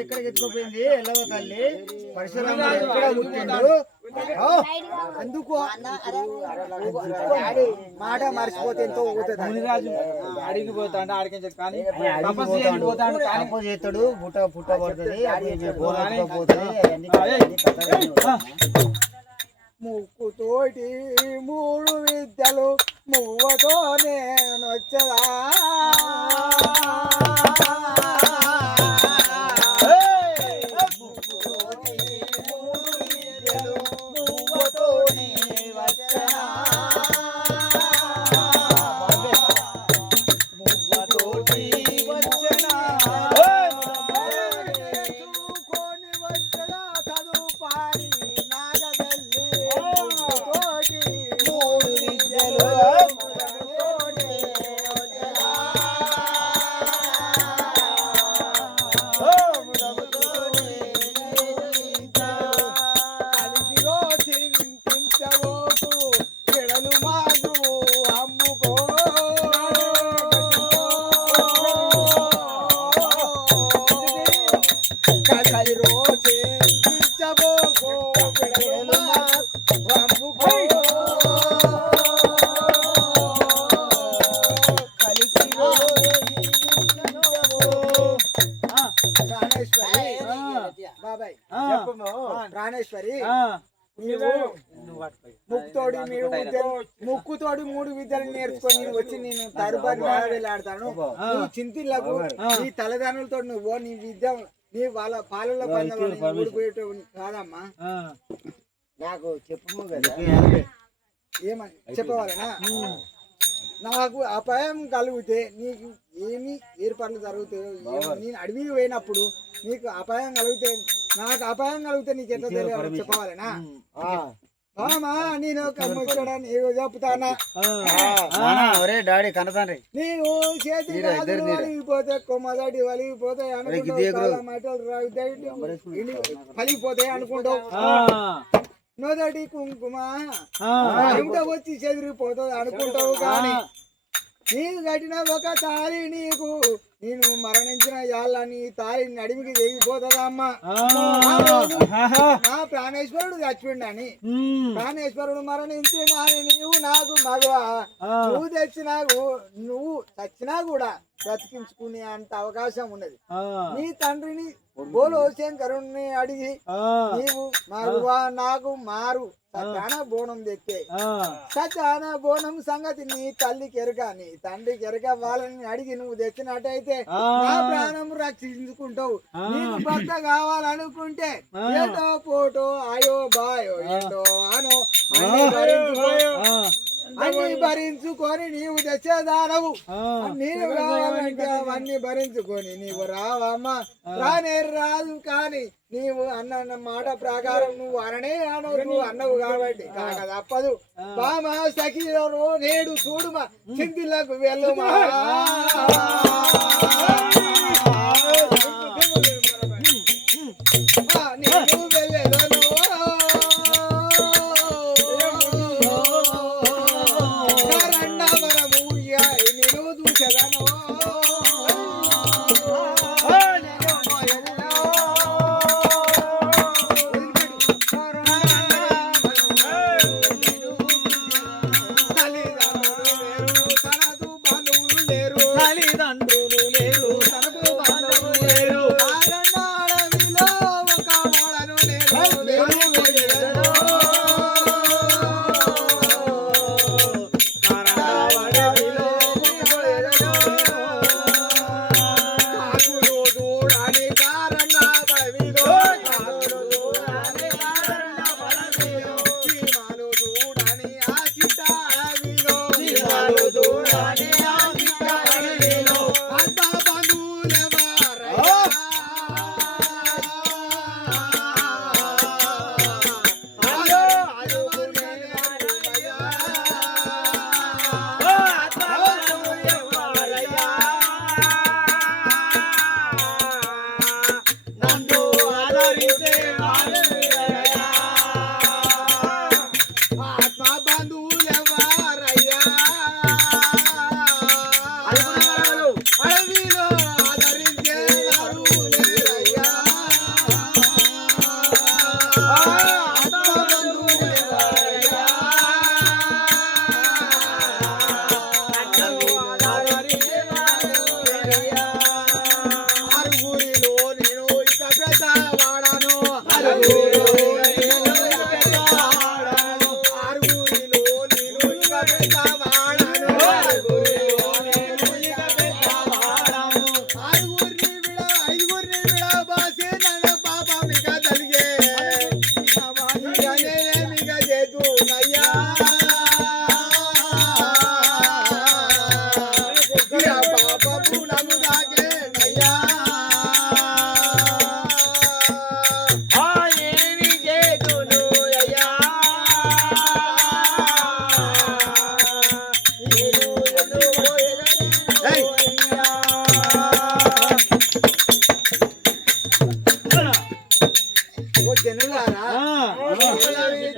ఎక్కడికి ఎత్తుకుపోయింది ఎల్లవ తల్లి పరిసరం ఎక్కడ పుట్టిండు అందుకు మాట మర్చిపోతే ఎంతో మునిరాజు అడిగి పోతాడు ఆడికి కానీ చేస్తాడు పుట్ట పడుతుంది ముక్కుతోటి 3 విద్యలు మువ్వతో నేను వచ్చదా ప్రాణేశ్వరి ముక్కుతోడి 3 విద్యలు నేర్చుకొని వచ్చి నేను తరుబాని వెళ్ళాడతాను నువ్వు చింతిల్లకు నీ తల్లిదండ్రులతో నువ్వు నీ విద్య నీ వాళ్ళ పాలల్లో ఊడిపోయేట కాదమ్మా నాకు చెప్పు ఏమని చెప్పవాలనా నాకు అపాయం కలిగితే నీకు ఏమి ఏర్పాట్లు జరుగుతాయో నేను అడవికి పోయినప్పుడు నీకు అపాయం కలిగితే నాకు అపాయం కలిగితే నీకు ఎట్లా తెలియాలి చెప్పవాలనా నేను ఏదో చెప్తానా డాడీ కనతండ్రి నీవు చేతి వలిగిపోతే కొమ్మదాడి వలిగిపోతాయి పలిగిపోతాయి అనుకుంటావు నోదటి కుంకుమ వచ్చి చెదిరిపోతుంది అనుకుంటావు కానీ నీకు కట్టిన ఒక తాళి నీకు నేను మరణించిన యాళ్ళని తాళిని అడిమికి తెగిపోతుందమ్మా నా ప్రాణేశ్వరుడు చచ్చిపోయిండని ప్రాణేశ్వరుడు మరణించినాని నీవు నాకు మగవా నువ్వు నువ్వు చచ్చినా కూడా బ్రతికించుకునే అంత అవకాశం ఉన్నది నీ తండ్రిని బోలో శంకరుణ్ణి అడిగి నీవు మగవా నాకు మారు సచాన బోనం తెచ్చే సచాన బోనం సంగతి నీ తల్లికి ఎరక నీ తండ్రికి ఎరక వాళ్ళని అడిగి నువ్వు తెచ్చినట్టయితే నా ప్రాణం రక్షించుకుంటావు నీకు భర్త కావాలనుకుంటే ఏటో పోటో అయో బాయో ఏంటో అనో అన్ని భరించుకొని నీవు తెచ్చేదానవు నీవు కావాలంటే అవన్నీ భరించుకొని నీవు రావమ్మా రానే రాదు కానీ నీవు అన్న మాట ప్రకారం నువ్వు అననే అనవు అన్నవు కాబట్టి కాక తప్పదు బామా సఖీలో నేడు చూడుమా చింతిలకు వెళ్ళుమా నేను వెళ్ళేదను Nando, ఆత్మ బంధువులెవరయ్యా అడవిలో ఆదరించే వారు లేరయ్యా ఆత్మ బంధువులెవరయ్యా ఆదరించే వారు లేరయ్యా అరుగురిలో నేను ఇక పెద్దవాడను అరుగురిలో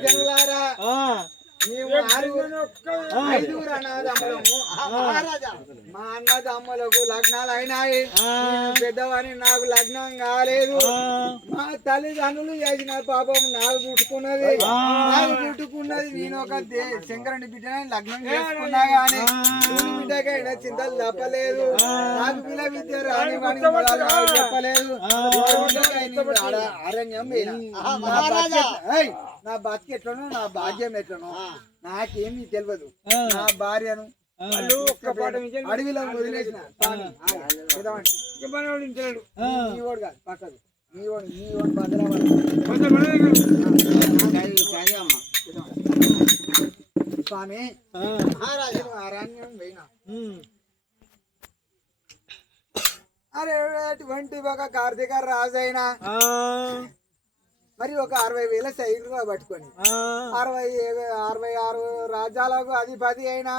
జనులారా మేము ఐదుగురు అన్నదమ్ములము మా అన్నదమ్ములకు లగ్నాలు అయినాయి పెద్దవాని నాకు లగ్నం కాలేదు మా తల్లిదండ్రులు చేసిన పాపం నాకు చుట్టుకున్నది నేను ఒక శంకరుని బిడ్డని లగ్నం చేసుకున్నా గానీ బిడ్డకైనా చింతలు తప్పలేదు నాకు పిల్ల విద్య రాని చెప్పలేదు అరణ్యం నా బతికి ఎట్లను నా భాగ్యం ఎట్లను నాకేమీ తెలియదు నా భార్యను అడవిలో వదిలేసిన పక్కకు స్వామి అరణ్యం పోయినా అరే అటువంటి ఒక కార్తీక రాజైనా మరి ఒక 60,000 సైనికులు పట్టుకొని 66 రాజ్యాలకు అధిపతి అయినా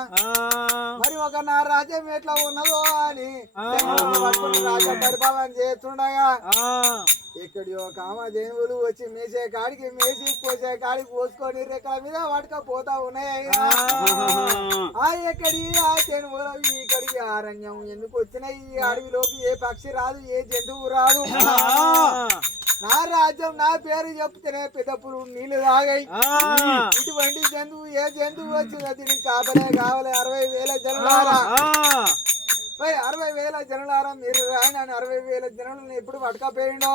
మరి ఒక నా రాజ్యం ఎట్లా ఉన్నదో అని పట్టుకుని రాజ్య పరిపాలన చేస్తుండగా ఎక్కడియో కామధేనువులు వచ్చి మేసే కాడికి మేసి కోసే కాడికి పోసుకొని రెక్కల మీద పట్టుకపోతా ఉన్నాయి ఎక్కడి ఆ తేనువులు ఇక్కడికి అరణ్యం ఎందుకు వచ్చినాయి ఈ అడవిలోకి ఏ పక్షి రాదు ఏ జంతువు రాదు నా రాజ్యం నా పేరు చెప్తేనే పెద్దప్పుడు నీళ్లు తాగాయి ఇటువంటి జంతువు ఏ జంతువు వచ్చిందో దీనికి కాపలే కావాలి 60,000 జనులారా 60,000 జనులారా మీరు రాయన 60,000 జనులను ఎప్పుడు పట్టుకపోయిండో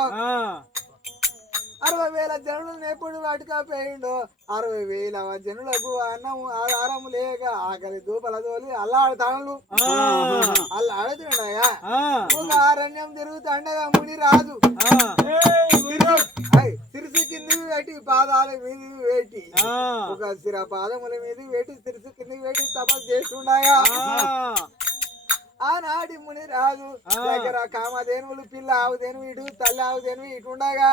60,000 జనులను ఎప్పుడు పట్టుకపోయిండో 60,000 జనులకు అన్నం ఆధారం లేక ఆకలి దూపల తోలి అల్లాడుతాను అల్లాడుతుండగా ఒక అరణ్యం తిరుగుతుండగా ముని రాజు సిరిసి కిందికి పెట్టి పాదాల మీద పెట్టి ఒక సిర పాదముల మీద పెట్టి సిరిసి కిందికి పెట్టి తపస్సు చేస్తుండగా ఆనాటి ముని రాజు దగ్గర కామధేనువులు పిల్ల ఆవుదేనువు ఇటు తల్లి ఆవుదేనువు ఇటు ఉండగా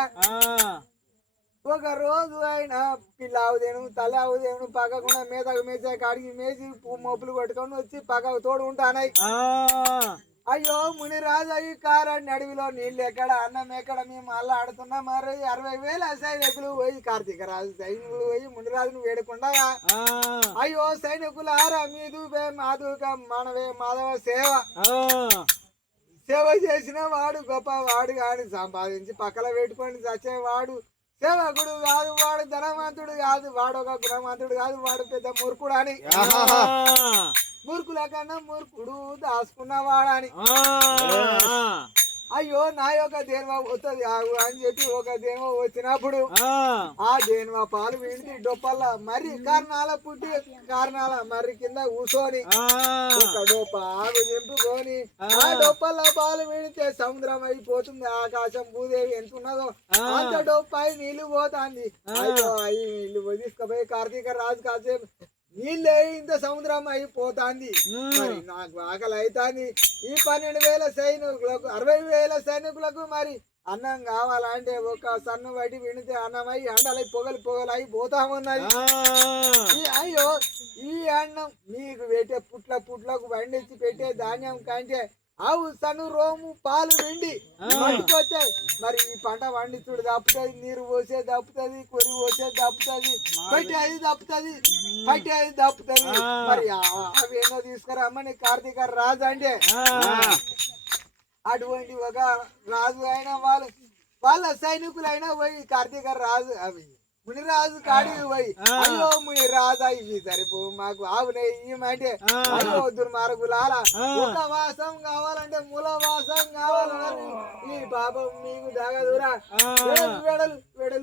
ఒక రోజు ఆయన పిల్ల ఆవుదేనువు తల్లి ఆవుదేనువు పక్కకుండా మేతకు మేసే కాడికి మేసి మోపులు కొట్టుకొని వచ్చి పక్కకు తోడు ఉంటానాయి అయ్యో ముని రాజు అయ్యి కారాడిని అడవిలో నీళ్ళు ఎక్కడ అన్నం ఎక్కడ మేము అలా ఆడుతున్నాం మరి 60,000 సైనికులు పోయి కార్తీక రాజు సైనికులు పోయి మునిరాజును వేడకుండా అయ్యో సైనికులారా మీదు మాధుక మనవే మాధవ సేవ చేసిన వాడు గొప్ప వాడు కానీ సంపాదించి పక్కన పెట్టుకొని చచ్చేవాడు సేవకుడు కాదు వాడు ధనవంతుడు కాదు వాడు ఒక గుణవంతుడు కాదు వాడు పెద్ద మూర్ఖుడు అని మూర్ఖుల కన్నా మూర్ఖుడు దాచుకున్నవాడని అయ్యో నా యొక్క దేనివ వస్తుంది ఆగు అని చెప్పి ఒక దేనివ వచ్చినప్పుడు ఆ దేనివ పాలు వీడికి డొప్పల్ల మరి కారణాల మర్రి కింద కూర్చొని ఒక డొప్ప ఆగు నింపుకొని ఆ డొప్పల్ల పాలు వీడితే సముద్రం అయిపోతుంది ఆకాశం భూదేవి ఎంత ఉన్నదో అంత డొప్ప నీళ్లు పోతాంది అయ్యో అయ్యి నీళ్లు తీసుకుపోయి కార్తీక రాజు కాసేపు నీళ్ళే ఇంత సముద్రం అయిపోతాంది మరి నాకు ఆకలి అవుతాంది ఈ 12,000 సైనికులకు 60,000 సైనికులకు మరి అన్నం కావాలంటే ఒక సన్ను బయట విడితే అన్నమై అండలై పొగలు అయిపోతామన్నది అయ్యో ఈ అన్నం మీకు పెట్టే పుట్లకు పండించి పెట్టే ధాన్యం కంటే ఆవు సను రోము పాలు వెండి పట్టుకోతే మరి ఈ పంట పండించుడు తప్పుతుంది, నీరు పోసే తప్పుతుంది, కొరి పోసే తప్పుతుంది, పట్టి అది తప్పుతుంది, పట్టి అది తప్పుతుంది. మరి అవి ఎన్నో తీసుకురామ్మని కార్తీక రాజు అంటే అటువంటి ఒక రాజు అయినా వాళ్ళ సైనికులైనా పోయి కార్తీక రాజు అవి మునిరాజు కాడికి పోయి అయ్యో మునిరాజా ఇవి సరిపో మాకు ఆవునే ఇవ్వమంటే అయ్యో దుర్మార్గులారా ఒక వాసం కావాలంటే మూల వాసం కావాలన్నారు. ఈ పాపం మీకు దాగదురా వెడలు వెడలు